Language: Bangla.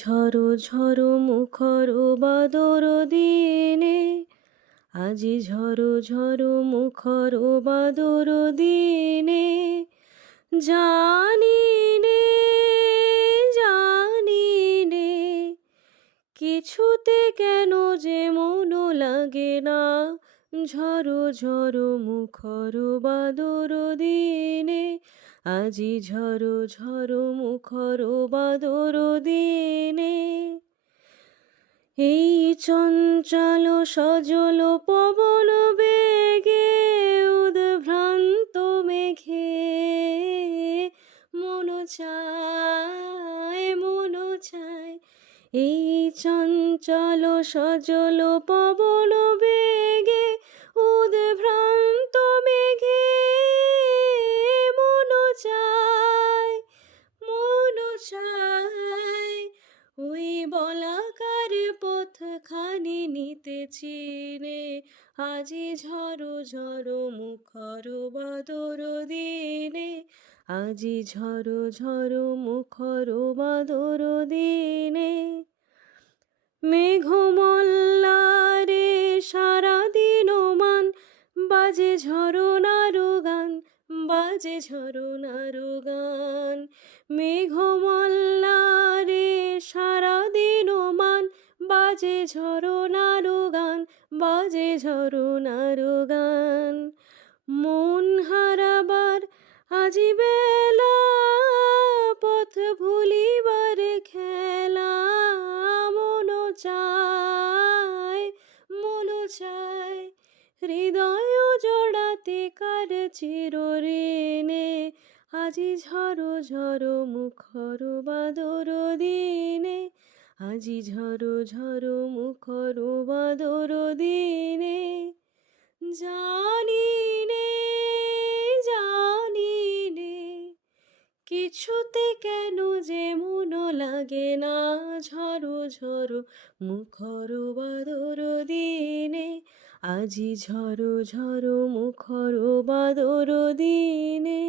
ঝড়ো ঝড়ো মুখর বাদর দিনে, আজি ঝড়ো ঝড়ো মুখর বাদর দিনে, জানি নে জানি নে কিছুতে কেন যে মন লাগে না, ঝড়ো ঝড়ো মুখর বাদর দিনে, আজি ঝড়ো ঝড়ো মুখর বাদর দিনে। এই চঞ্চল সজল পবন বেগে উদ্ভ্রান্ত মেঘে মন চায় মন চায়। এই চঞ্চল সজল পবন বেগে উদ্ভ্রান্ত মেঘে মন চায় মন চায়। ওই বলাকার পথখানি নিতে চিনে, আজি ঝড়ো ঝড়ো মুখর বাদর দিনে, আজি ঝড়ো ঝড়ো মুখর বাদর দিনে। মেঘমল্লারে সারাদিন মান, বাজে ঝরনার গান, বাজে ঝরনার গান। মেঘমল্লারে সারাদিন মান, বাজে ঝরনার গান, বাজে ঝরনার গান। মন হারাবার আজি বেলা, পথ ভুলিবার খেলা, মন চায় মন চায়। হৃদয় জড়াতে কার চিরঋণে, আজি ঝড়ো ঝড়ো মুখর বাদর দিনে, আজি ঝড়ো ঝড়ো মুখর বাদর দিনে। জানি নে জানি নে কিছুতে কেন যে মন লাগে না, ঝড়ো ঝড়ো মুখর বাদর দিনে, আজি ঝড়ো ঝড়ো মুখর বাদর দিনে।